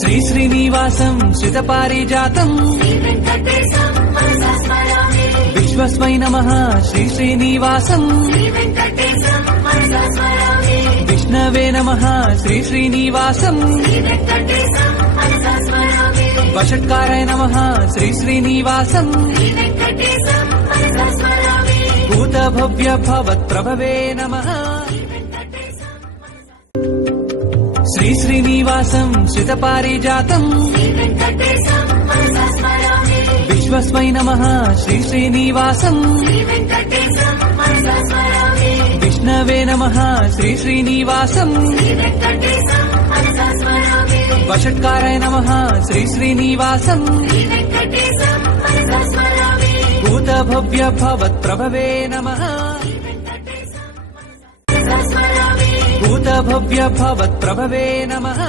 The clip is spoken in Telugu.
శ్రీ శ్రీనివాసం శ్రితపారిజాతం విశ్వస్మై నమః శ్రీ శ్రీనివాసం విష్ణవే నమః శ్రీ శ్రీనివాసం వషట్కారాయ నమః శ్రీ శ్రీనివాసం భూతభవ్య భవత్ప్రభవే నమః శ్రీ శ్రీనివాసం శ్రితపారిజాతం విశ్వస్మై నమః శ్రీ శ్రీనివాసం విష్ణవే నమః శ్రీ శ్రీనివాసం వషట్కారాయ నమః శ్రీ శ్రీనివాసం భూతభవ్య భవత్ప్రభవే నమః భూతభవ్య భవత్ప్రభవే నమః